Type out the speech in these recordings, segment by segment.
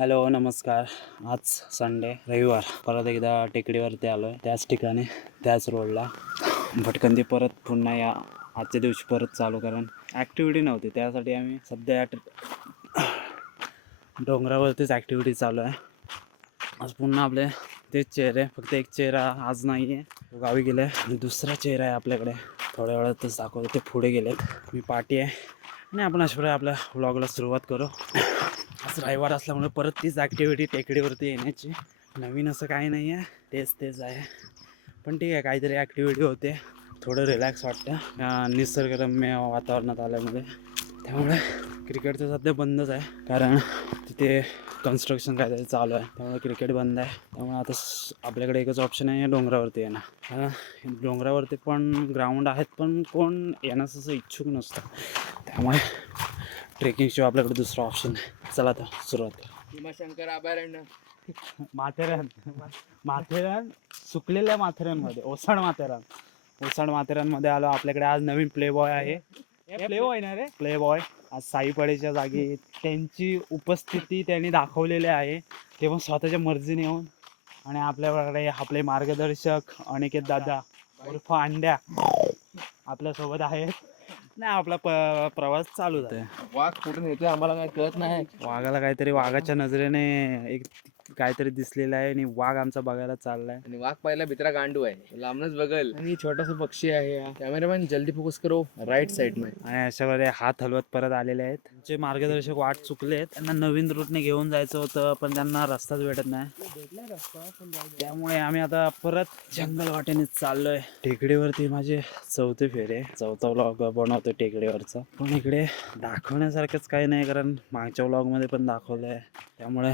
Hello नमस्कार. आज Sunday रविवार परत एकदा टेकडीवरती आलो आहे, त्याच ठिकाणी त्याच रोडला. भटकंती परत पुन्हा या आजच्या दिवशी परत चालू, कारण ॲक्टिव्हिटी नव्हती त्यासाठी आम्ही सध्या डोंगरावरतीच ॲक्टिव्हिटी चालू आहे. आज पुन्हा आपले तेच चेहरे, फक्त एक चेहरा आज नाही आहे, तो गावी गेला आहे आणि दुसरा चेहरा आहे आपल्याकडे. थोड्या वेळातच दाखवतो, ते पुढे गेलेत. मी पाठी आहे आणि आपण अशा आपल्या व्लॉगला सुरुवात करू. आज रविवार असल्यामुळे परत तीच ॲक्टिव्हिटी टेकडीवरती येण्याची. नवीन असं काही नाही आहे, तेच आहे, पण ठीक आहे, काहीतरी ॲक्टिव्हिटी होते, थोडं रिलॅक्स वाटतं निसर्गरम्य वातावरणात आल्यामुळे. त्यामुळे क्रिकेटचं सध्या बंदच आहे, कारण तिथे कन्स्ट्रक्शन काहीतरी चालू आहे, त्यामुळे क्रिकेट बंद आहे. त्यामुळे आता आपल्याकडे एकच ऑप्शन आहे डोंगरावरती येणं. डोंगरावरती पण ग्राउंड आहेत, पण कोण येण्यास असं इच्छुक नसतं, त्यामुळे ट्रेकिंगशिवाय आपल्याकडे दुसरा ऑप्शन आहे. चला आता सुरुवात करू. भीमाशंकर अभयारण्य, माथेरान सुकलेल्या माथेरानमध्ये ओसाड माथेरानमध्ये आलो. आपल्याकडे आज नवीन प्ले बॉय आहे. प्ले बॉय आज साईपडेच्या जागी त्यांची उपस्थिती त्यांनी दाखवलेली आहे, ते पण स्वतःच्या मर्जीने येऊन. आणि आपल्याकडे आपले मार्गदर्शक अनिकेत दादा उर्फ अंड्या आपल्यासोबत आहेत. नाही, आपला प्रवास चालू आहे. वाघ कुठून येतोय आम्हाला काय कळत नाही. वाघाला काहीतरी वाघाच्या नजरेने एक काहीतरी दिसलेलं आहे आणि वाघ आमचा बघायला चाललाय. आणि वाघ पाहिला भित्रा गांडू आहे, लांबनच बघल. आणि छोटासा पक्षी आहे. कॅमेरामॅन जल्दी फोकस करो राईट साइड में. आणि अशा वेळेला हात हलवत परत आलेले आहेत. जे मार्गदर्शक वाट चुकले आहेत, त्यांना नवीन रूटने घेऊन जायचं होतं, पण त्यांना रस्ताच भेटत नाही. त्यामुळे आम्ही आता परत जंगल वाटेने चाललोय. टेकडीवरती माझे चौथे फेरे, चौथा व्लॉग बनवतो टेकडीवरचा. पण इकडे दाखवण्यासारखंच काही नाही, कारण मागच्या व्लॉगमध्ये पण दाखवलंय, त्यामुळे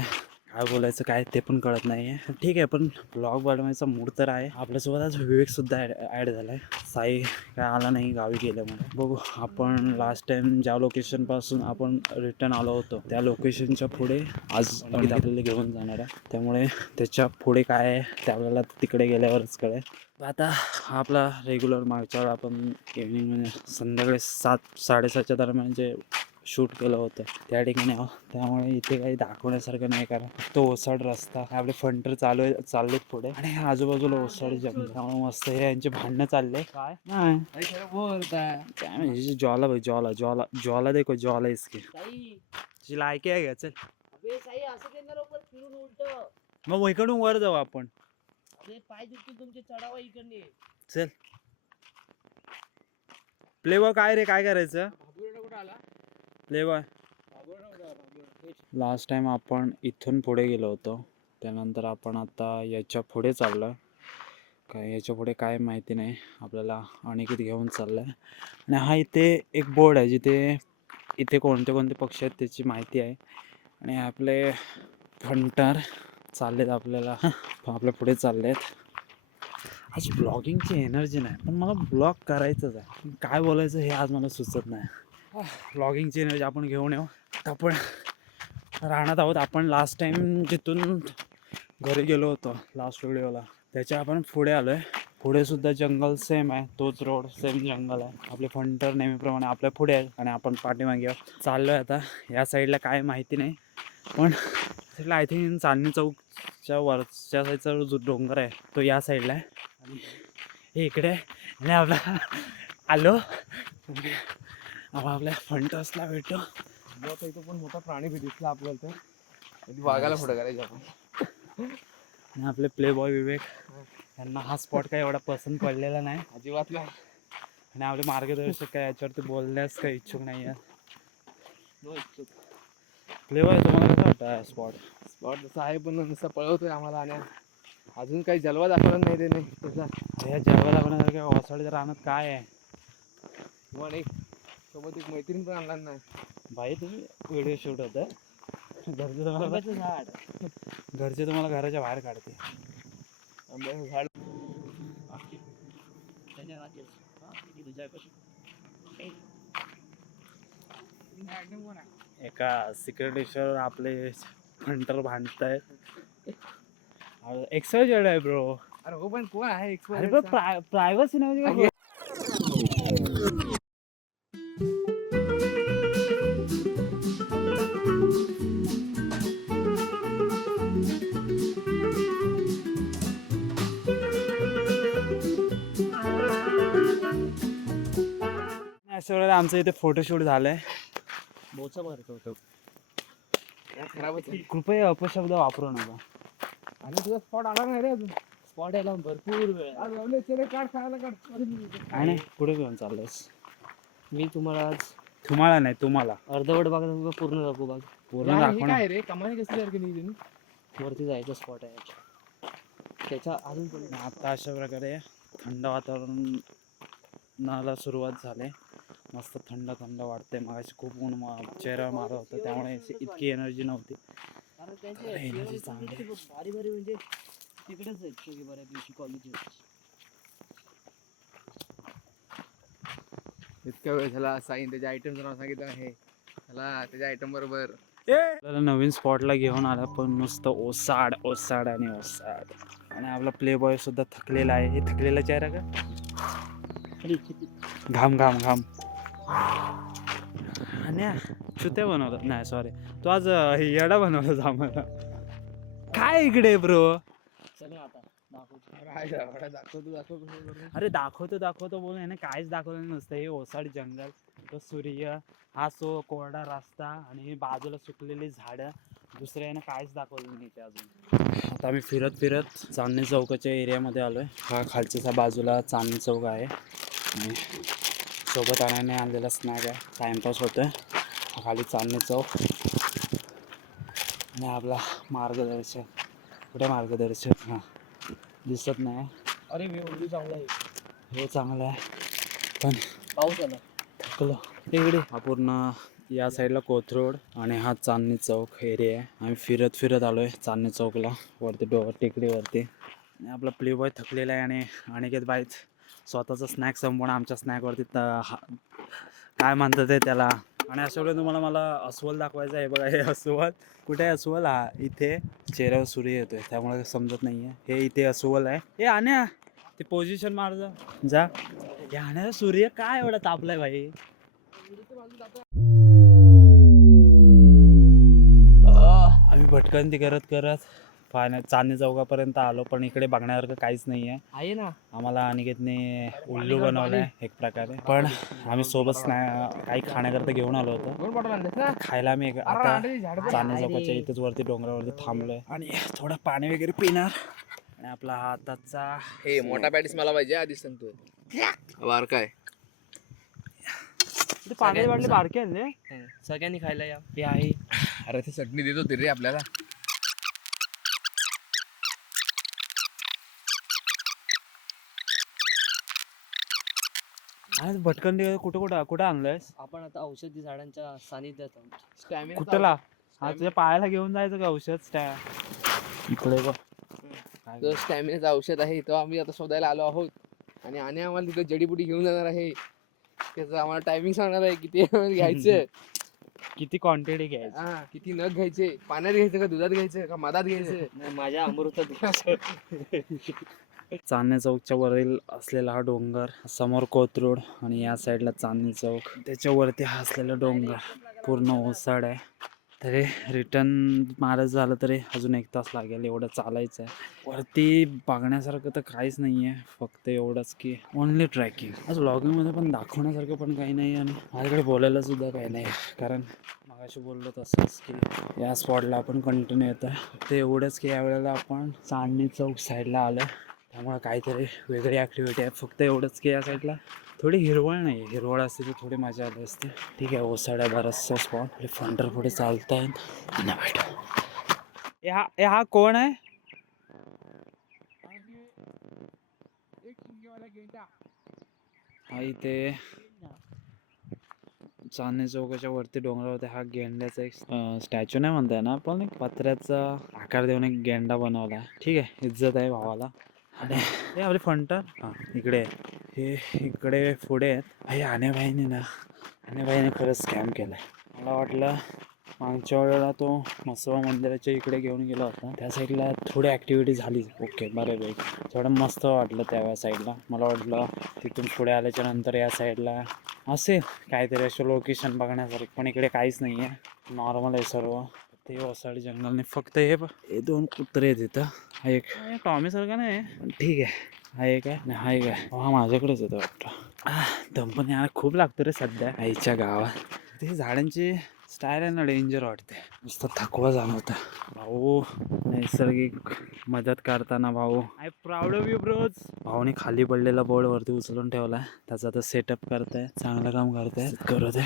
काय बोलायचं काय ते पण कळत नाही आहे. ठीक आहे, पण ब्लॉग बनवायचा मूड तर आहे. आपल्यासोबत आज विवेकसुद्धा ॲड झाला आहे. साई काय आला नाही, गावी गेल्यामुळे. बघू, आपण लास्ट टाइम ज्या लोकेशनपासून आपण रिटर्न आलो होतो त्या लोकेशनच्या पुढे आज आपल्याला घेऊन जाणार आहे, त्यामुळे त्याच्या पुढे काय आहे ते आपल्याला तिकडे गेल्यावरच कळेल. आता हा आपला रेग्युलर मागच्या वेळा आपण इव्हनिंग म्हणजे संध्याकाळी 7-7:30च्या दरम्यान जे शूट केलं होतं त्या ठिकाणी, त्यामुळे इथे काही दाखवण्यासारखं नाही, कारण तो ओसाड रस्ता, आपले फंटर चाललेत पुढे आणि आजूबाजूला ओसाड जंगल, त्यामुळे मस्त हे यांचे भांडणं चालले. काय नाही काय म्हणजे ज्वाला देखो ज्वाला इसके लायकी आहे. चल मग इकडून वर जाऊ आपण. पाय दुखतील तुमचे, चढावा इकडे. चल प्ले बॉय काय रे, काय करायचं प्ले बॉय. लास्ट टाइम आपण इथून पुढे गेलो होतो, त्यानंतर आपण आता याच्या पुढे चाललो. काय याच्या पुढे काय माहिती नाही आपल्याला. अनिकेत घेऊन चाललाय आणि हा इथे एक बोर्ड आहे जिथे इथे कोणते कोणते पक्षी आहेत त्याची माहिती आहे. आणि आपले फंटर चाललेत आपल्या पुढे चाललेत. आज ब्लॉगिंगची एनर्जी नाही, पण मला ब्लॉग करायचंच आहे. काय बोलायचं हे आज मला सुचत नाही. ब्लॉगिंगची एनर्जी आपण घेऊन येऊ. आता आपण राहणार आहोत. आपण लास्ट टाइम जिथून घरी गेलो होतो लास्ट व्हिडिओला, त्याच्या आपण पुढे आलो आहे. पुढे सुद्धा जंगल सेम आहे, तोच रोड सेम जंगल आहे. आपले फंटर नेहमीप्रमाणे आपल्या पुढे आहे आणि आपण पाठीमागे चाललो आहे. आता या साईडला काय माहिती नाही, पण आय थिंक चांदणी चौकच्या वरच्या साईडचा जो डोंगर आहे तो या साईडला आहे आणि हे इकडे आणि आपला आलो आपल्या फंटर्सला भेटू. इथं पण मोठा प्राणी भी दिसला आपल्याला, तर वाघाला पुढे करायचं आपण. आणि आपले प्ले बॉय विवेक यांना हा स्पॉट काही एवढा पसंत पडलेला नाही अजिबात नाही. आणि आपले मार्गदर्शक काय याच्यावरती बोलण्यास काही इच्छुक नाही आहे. प्ले बॉय तुम्हाला कसं वाटतं स्पॉट जसं आहे, पण नुसतं पळवतोय आम्हाला आणि अजून काही जलवा दाखवला नाही त्याने. हे जवळ लागण्यासारख्या ओसाडीच्या रानात काय आहे. मग एक सोबत एक मैत्रीण पण आणणार नाही. भाई तुम्ही व्हिडिओ शूट होतं, घरचे तुम्हाला घराच्या बाहेर काढते. झाड एका सिक्रेट इश्यूवर आपले फंटर भांडतायत. एक्साइटेड आहे ब्रो. अरे हो, पण कोण आहे अरे प्रायव्हसी नाही. अशा वेळेला आमचं इथे फोटोशूट झालंय. बोचा मारतो होतो. खराबच आहे. कृपया अपशब्द वापरू नका. आणि तुझा स्पॉट आला नाही रे अजून. स्पॉट यायला भरपूर वेळ आहे. आज लावले चेहरे काढ खायला काढ. आणि पुढे घेऊन चाललंयस? मी तुम्हाला आज तुम्हाला नाही, तुम्हाला अर्धवट बाग दाखवू का पूर्ण दाखवू बाग? पूर्ण हे दाखवणार. काय रे कमानी कसली सारखी निघली. वरती जायचं स्पॉट आहे त्याच्या अजून पण आता अशा प्रकारे थंड वातावरणाला सुरुवात झाली. मस्त थंड थंड वाटते. मगाशी खूप ऊन चेहरा मारत होतं, त्यामुळे अशी इतकी एनर्जी नव्हती. कारण त्यांचे अरे, energy theory चांगली आहे. भारी भारी म्हणजे तिकडेच आहेत सगळे बऱ्यापैकी कॉलेज. इतक्या वेळ झाला साईन त्याच्या आयटमचं नाव सांगितलं आहे. त्याला त्याच्या आयटम बरोबर आपल्याला नवीन स्पॉटला घेऊन आला, पण नुसतं ओसाड ओसाड आणि ओसाड. आणि आपला प्ले बॉय सुद्धा थकलेला आहे. हे थकलेला चेहरा का? घाम घाम घाम. आणि चुत्या बनवलं नाही, सॉरी, तो आज येडा बनवला आम्हाला. काय इकडे ब्रो? चला आता दाखवतो. दाखवतो. अरे दाखवतो बोलून आहे ना, काहीच दाखवलं नसतं. हे ओसाड जंगल, तो सूर्य, हा सो कोरडा रस्ता आणि बाजूला सुकलेली झाडं. दुसरं आहे ना, काहीच दाखवलं नाही ते अजून. आता आम्ही फिरत चांदणी चौकाच्या एरियामध्ये आलोय. हा खालच्या बाजूला चांदणी चौक आहे आणि सोबत आणाने आणलेला स्नॅक आहे. टाइमपास होतोय. हा खाली चांदणी चौक आणि आपला मार्गदर्शक. कुठे मार्गदर्शक? हां, दिसत नाही. अरे व्यवस्थित चांगला आहे. हे चांगलं आहे, पण पाऊस आला. थकलो. इकडे हा पूर्ण या साईडला कोथरूड आणि हा चांदणी चौक एरिया आहे. आम्ही फिरत आलोय चांदणी चौकला, वरती टेकडीवरती. आणि आपला प्ले बॉय थकलेला आहे आणि अनिकेत बाईच स्वतःचा स्नॅक संपवून आमच्या स्नॅकवरती काय म्हणतात ते त्याला. आणि अशा वेळेला तुम्हाला मला अस्वल दाखवायचं आहे. बघा हे अस्वल. कुठे आहे अस्वल? हा इथे. चेहऱ्यावर सूर्य येतोय त्यामुळे समजत नाही आहे. हे इथे अस्वल आहे. हे आण्या ते पोझिशन मार जा. हे आण्या सूर्य काय एवढा तापलाय भाई. आम्ही भटकंती करत चांदणी चौकापर्यंत आलो, पण इकडे बघण्यासारखं काहीच नाही आहे. आहे ना. आम्हाला अनिकेतने उल्लू बनवलाय एक प्रकारे. पण आम्ही सोबत काही खाण्याकरता घेऊन आलो होतो. दोन बॉटल आणलेस ना. खायला आम्ही आता चांदणी चौकाच्या इथेच वरती डोंगरावरती थांबलोय आणि थोडं पाणी वगैरे पिणार. आणि आपला हाताचा हे मोठा पॅटीस मला पाहिजे आधीच सांगतोय. वार काय पाणी वाटले बारके आहेत रे. सगळ्यांनी खायला या. हे आहे. अरे ते चटणी देत होती रे आपल्याला. आणि भटकंती कुठं आणलंयस? आपण आता औषधी झाडांच्या सानिध्यात आहोत. स्टॅमिना कुठला? हा तुझ्या पायाला घेऊन जायचं का औषध? इकडे बघ. जो स्टॅमिनाचं औषध आहे तो आम्ही आता शोधायला आलो आहोत. आणि आम्हाला तिथं जडीबुटी घेऊन जाणार आहे. त्याचं आम्हाला टायमिंग सांगणार आहे किती घ्यायचं, किती क्वांटिटी घ्यायची. हा किती नग घ्यायचे, पाण्यात घ्यायचं का दुधात घ्यायचं का मधात घ्यायचं. नाही, माझ्या अमृतात चांदणी चौकच्या वरील असलेला हा डोंगर, समोर कोथरूड आणि या साईडला चांदणी चौक, त्याच्यावरती हा असलेला डोंगर पूर्ण ओसाड आहे. तरी रिटर्न मारायचं झालं तरी अजून 1 तास लागेल. एवढं चालायचं आहे. वरती बघण्यासारखं तर काहीच नाही आहे, फक्त एवढंच की ओनली ट्रॅकिंग. आज व्लॉगिंगमध्ये पण दाखवण्यासारखं पण काही नाही आणि माझ्याकडे बोलायला सुद्धा काही नाही. कारण मगाशी बोललो तसंच की या स्पॉटला आपण कंटिन्यू येतो आहे. ते एवढंच की यावेळेला आपण चांदणी चौक साईडला आलो, त्यामुळे काहीतरी वेगळी ॲक्टिव्हिटी आहे. फक्त एवढंच की या साईडला थोडी हिरवळ नाही. हिरवळ असते तर थोडी मजा आली असते. ठीक आहे, ओसाड्या बराचसा स्पॉट. फंटर पुढे चालत आहेत. हा कोण आहे? हा इथे चांदणी चौकाच्या वरती डोंगरावरती हा गेंड्याचा एक स्टॅच्यू नाही म्हणताय ना, पण एक पत्र्याचा आकार देऊन एक गेंडा बनवला. ठीक आहे, इज्जत आहे भावाला. आणि हे आपले फंटर हां इकडे, हे इकडे पुढे आहेत. हे आण्याबाईने खरंच स्कॅम केला आहे. मला वाटलं मागच्या वेळेला तो मसवा मंदिराच्या इकडे घेऊन गेला होता, त्या साईडला थोडी ॲक्टिव्हिटी झाली. ओके, बऱ्यापैकी थोडं मस्त वाटलं त्या साईडला. मला वाटलं तिथून पुढे आल्याच्या नंतर या साईडला असेल काहीतरी असं लोकेशन बघण्यासारखं, पण इकडे काहीच नाही आहे. नॉर्मल आहे सर्व. ते ओसाडी जंगलने फक्त हे 2 कुत्रे आहेत इथं. हा एक टॉमीसारखा नाही, ठीक आहे. आहे काय नाही आहे काय हा माझ्याकडेच येतो वाटतं. दम पण यार खूप लागतो रे सध्या आईच्या गावात. ते झाडांची स्टाईल आहे ना डेंजर वाटते. नुसतं थकवा जाणवतं. भाऊ नैसर्गिक मदत करताना भाऊ I proud of you bros. भाऊने खाली पडलेला बोर्ड वरती उचलून ठेवलाय. त्याचा आता सेटअप करताय. चांगलं काम करताय करू दे.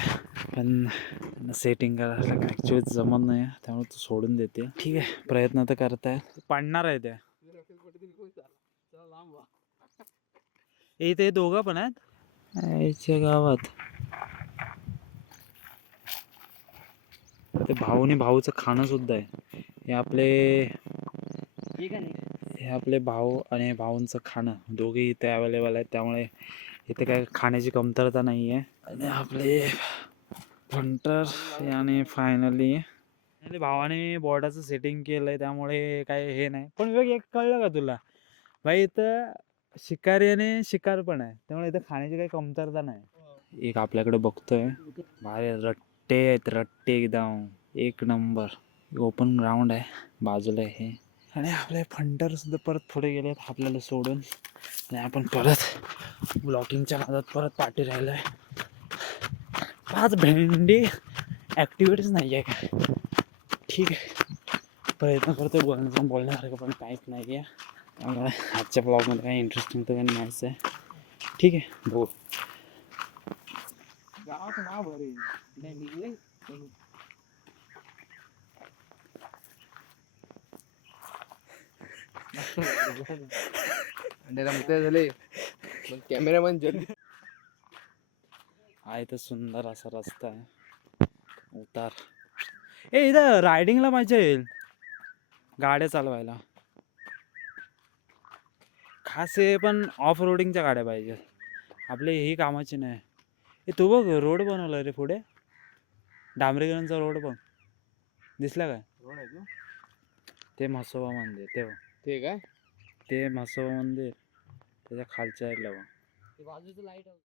पण त्यांना सेटिंग करायला ऍक्च्युअली जमत नाही त्यामुळे तू सोडून देते. ठीक आहे प्रयत्न तर करताय. पडणार आहे ते इथे दोघं पण आहेत आईच्या गावात. ते भाऊने भाऊचं खाणं सुद्धा आहे. हे आपले भाऊ आणि भाऊंचं खाणं दोघे इथे अवेलेबल आहेत. त्यामुळे इथे काय खाण्याची कमतरता नाही आहे. आणि आपले फंटर आणि फायनली भावाने बोर्डाचं सेटिंग केलंय त्यामुळे काय हे नाही. पण वेग एक कळलं का तुला भाई इथं शिकारी आणि शिकार पण आहे त्यामुळे इथं खाण्याची काही कमतरता नाही. एक आपल्याकडे बघतोय भारी रट्टे आहेत रट्टे एकदम एक नंबर. ओपन ग्राउंड आहे बाजूला हे. आणि आपले फंटर सुद्धा परत पुढे गेलेत आपल्याला सोडून. आणि आपण परत ब्लॉकिंगच्या नादात परत पाठी राहिलोय. 5 भेंडी ॲक्टिव्हिटीज नाही आहे काय. ठीक आहे प्रयत्न करतोय बोलण्यासारखं पण काहीच नाही आहे. त्यामुळे आजच्या ब्लॉगमध्ये काही इंटरेस्टिंग तर काही नाहीच आहे. ठीक आहे बोल. अंड्याला मुते झाले मग कॅमेरामॅन जल्दी. हा इथं सुंदर असा रस्ता आहे उतार. इथं रायडिंगला मजा येईल गाड्या चालवायला. खास हे पण ऑफ रोडिंगच्या गाड्या पाहिजे आपले ही कामाची नाही. हे तू बघ रोड बनवला रे पुढे डांबरीकरांचा रोड बघ दिसला काय. ते म्हसोबा मंदिर ते काय ते म्हसोबा मंदिर त्याच्या खालच्या साईडला बघ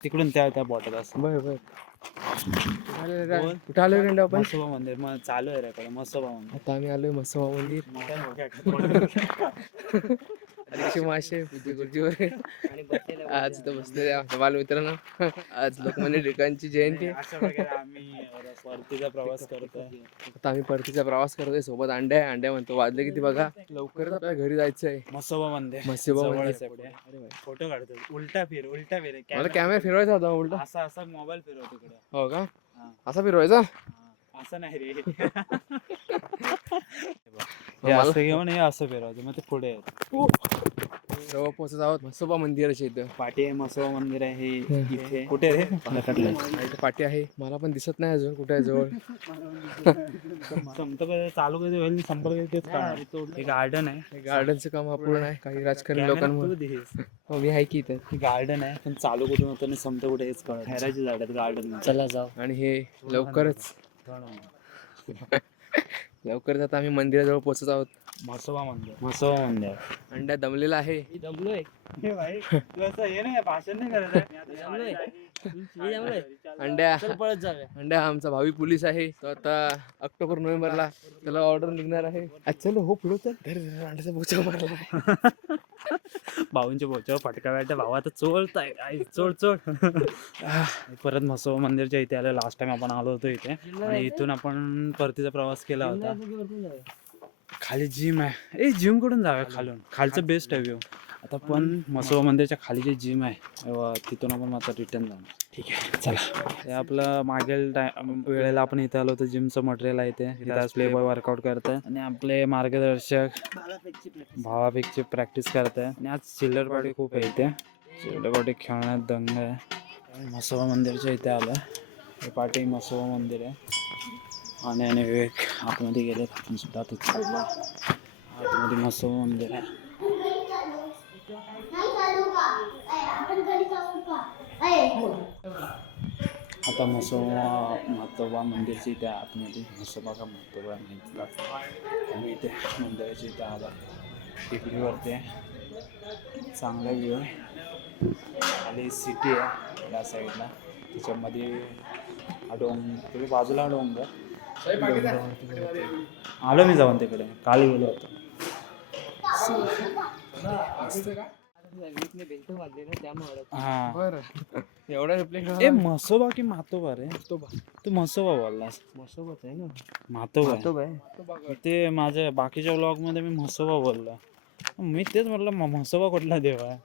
तिकडून त्या बॉटल असं. बर बर बोल. कुठं आलोय रे आपण. म्हसोबा मंदिर मग चालू आहे रे म्हसोबा मंदिर. आता आम्ही आलोय मसोबा मंदिर. अध्यक्ष माशे गुरुजीवर आज इथं बसलेले आहे बालमित्रांनो. आज लोकमान्य टिळकांची जयंती आहे. अशा प्रकारे आम्ही परतीचा प्रवास करतोय. आता आम्ही परतीचा प्रवास करतोय. सोबत अंड्या अंड्या म्हणतो वाजले किती बघा. लवकरच आपल्याला घरी जायचंय. म्हसोबा मंदिर म्हसोबा जवळच मंदिर. आहे पुढे. फोटो काढतो उलटा फिर मला कॅमेरा फिरवायचा होता उलटा. असा असा मोबाईल फिरव तिकडे. हो का हा. असा फिरवायचा. असं नाही रे हे असं घेऊन हे असं फिरवायचं मग ते पुढे आहेत. जवळ पोहोचत आहोत म्हसोबा मंदिराच्या इथं. पाठी आहे म्हसोबा मंदिर आहे हे इथे. कुठे रे इथं पाठी आहे मला पण दिसत नाही अजून कुठे आहे जवळ. चालू कधी होईल संपर्क तेच कळणार. हे गार्डन आहे. गार्डनचं काम अपूर्ण आहे काही राजकारणी लोकांमुळे. हो मी आहे की इथं. गार्डन आहे पण चालू कुठून होतं आणि संपतं कुठे हेच कळत. खैराची झाड आहेत गार्डन. चला जाऊ. आणि हे लवकरच आता आम्ही मंदिराजवळ पोहोचत आहोत. म्हसोबा मंदिर. अंड्या दमलेला आहे. दमलोय हे नाही भाषण नाही करत. अंड्या पळत जाऊया. अंड्या आमचा भावी पोलीस आहे तो आता ऑक्टोबर नोव्हेंबरला त्याला ऑर्डर निघणार आहे. चल हो पुढे चल. अंड्याचा बोचा मारला. भाऊंच्या बोच्यावर फटका वाटत भाऊ आता चोळताय चोळ. परत म्हसोबा मंदिरच्या इथे आलं. लास्ट टाइम आपण आलो होतो इथे आणि इथून आपण परतीचा प्रवास केला होता. खाली जिम आहे. जिम कडून जाऊया खालून. खालचं बेस्ट आहे व्ह्यू. आता पण म्हसोबा मंदिरच्या खाली जे जिम आहे तिथून आपण आता रिटर्न जाणार. ठीक आहे चला. हे आपलं मागील वेळेला आपण इथे आलो होतो. जिमचं मटेरियल आहे इथे आज प्ले बॉय वर्कआउट करत आहे आणि आपले मार्गदर्शक भावापेक्षा प्रॅक्टिस करत आहे. आणि आज चिल्लर पार्टी खूप आहे इथे. चिल्लर पार्टी खेळण्यात दंग आहे. म्हसोबा मंदिरच्या इथे आलं. हे पाठी म्हसोबा मंदिर आहे. आणि विवेक आतमध्ये गेलेत. आपण सुद्धा आतमध्ये म्हसोबा मंदिर आहे. आता म्हसोबा मंदिरची इथे आतमध्ये म्हसोबा का महत्त्वा आम्ही इथे मंदिराच्या इथे आला. टेकडीवरती आहे. चांगला व्ह्यू आहे. खाली सिटी आहे त्या साईडला. त्याच्यामध्ये तुम्ही बाजूला डोंगर आलो मी जाऊन तिकडे काल गेलो होतो. सर्विसने भिंत बांधली ना त्यामुळे हा बरं एवढा रिफ्लेक्ट ए म्हसोबा की मातोबा रे तू म्हसोबा बोललास मसोबत आहे ना मातोबा ते माझ्या बाकीच्या व्लॉग मध्ये मी म्हसोबा बोललो मी तेच म्हटलं म्हसोबा कुठला देव आहे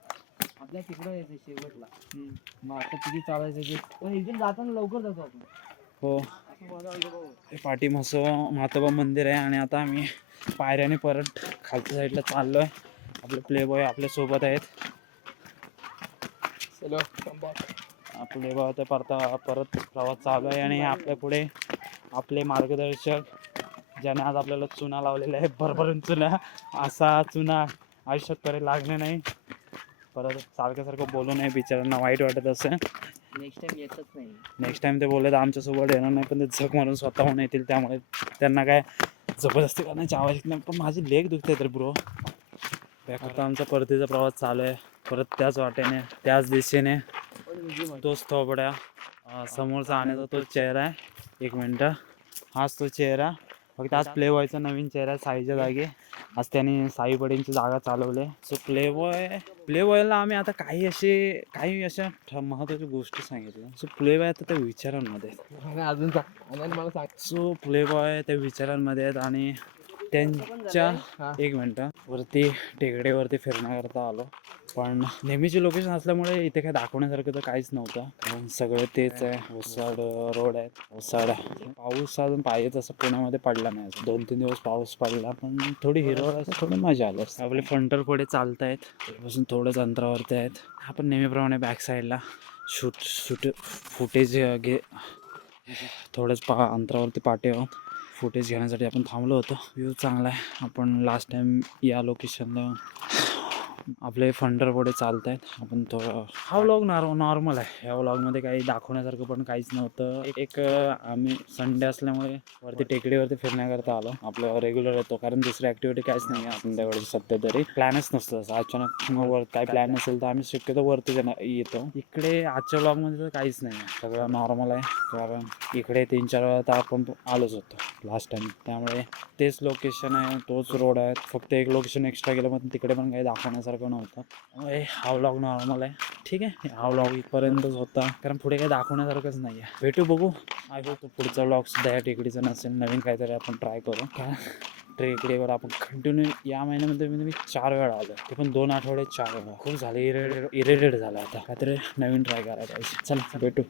आपल्या तिकडं यायचं शेवटला मग आता किती चालायचं ते पण इथून जाताना लवकर जातो आपण हो असं मला वाटलं बघ. हे पाठी म्हसोबा मातोबा मंदिर आहे आणि आता आम्ही पायऱ्याने परत खालच्या साईडला चाललोय आपले प्ले बॉय आपल्या सोबत आहेत चलो come back. आपले बॉय ते परत प्रवास चालू आहे आणि आपल्या पुढे आपले मार्गदर्शक ज्याने आज आपल्याला चुना लावलेला आहे भरभरून चुना असा चुना आयुष्यात परत लागणे नाही परत सारखं बोलू नये बिचारांना वाईट वाटत असेल नेक्स्ट टाइम येतच नाही नेक्स्ट टाइम ते बोलले तर आमच्यासोबत येणार नाही पण ते झक मारून स्वतःहून येतील त्यामुळे त्यांना काय जबरदस्ती करण्याची आवश्यकता नाही पण माझी लेग दुखते तर ब्रो आता आमचा परतीचा प्रवास चालू आहे परत त्याच वाटेने त्याच दिशेने तोच थोबड्या समोरचा आणण्याचा तो चेहरा आहे 1 मिनटं हाच तो चेहरा फक्त आज प्ले बॉयचा नवीन चेहरा साईच्या जागी आज त्यांनी साई बडींची जागा चालवली सो प्ले बॉयला आम्ही आता काही अशा महत्त्वाच्या गोष्टी सांगितल्या सो प्ले बॉय आता त्या विचारांमध्ये आणि अजून आनंद मला सांग सो प्ले बॉय त्या विचारांमध्ये आहेत आणि त्यांच्या 1 मिनटं वरती टेकडेवरती फिरण्याकरता आलो पण नेहमीची लोकेशन असल्यामुळे इथे काय दाखवण्यासारखं तर काहीच नव्हतं कारण सगळं तेच आहे ओसाड रोड आहेत ओसाड पाऊस अजून पाहिजे तसं पुण्यामध्ये पडला नाही 2-3 दिवस पाऊस पडला पण थोडी हिरवळ असं थोडी मजा आली असते आपले फंटर पुढे चालत आहेत त्यापासून थोडंच अंतरावरती आहेत आपण नेहमीप्रमाणे बॅक साईडला फुटेज थोडंच अंतरावरती पाठी आहोत फुटेज घेण्यासाठी आपण थांबलो होतो व्ह्यू चांगला आहे आपण लास्ट टाइम या लोकेशनला आपले फंडर पुढे चालत आहेत आपण थोडं हा व्लॉग नॉर्मल आहे ह्या व्लॉगमध्ये काही दाखवण्यासारखं पण काहीच नव्हतं एक आम्ही संडे असल्यामुळे वरती टेकडीवरती फिरण्याकरता आलो आपलं रेग्युलर येतो कारण दुसरी ॲक्टिव्हिटी काहीच नाही आहे संध्याकाळी सध्या तरी प्लॅनच नसतं असं अचानक वर काही प्लॅन नसेल तर आम्ही शक्यतो वरती येतो इकडे आजच्या व्लॉगमध्ये तर काहीच नाही आहे सगळं नॉर्मल आहे कारण इकडे 3-4 वेळा तर आपण आलोच होतो लास्ट टाइम त्यामुळे तेच लोकेशन आहे तोच रोड आहे फक्त एक लोकेशन एक्स्ट्रा गेलं पण तिकडे पण काही दाखवण्यासारखं नव्हतं त्यामुळे हा व्लॉग नॉर्मल आहे ठीक आहे हा व्लॉग इथपर्यंतच होता कारण पुढे काही दाखवण्यासारखंच नाही आहे भेटू बघू आय होप पुढचा व्लॉग सुद्धा या टेकडीचा नसेल नवीन काहीतरी आपण ट्राय करू कारण टेकडीवर आपण कंटिन्यू या महिन्यामध्ये मी 4 वेळा आलो ते पण 2 आठवडे 4 वेळा खूप झाले इरिटेट झालं आता काहीतरी नवीन ट्राय करायला पाहिजे चला भेटू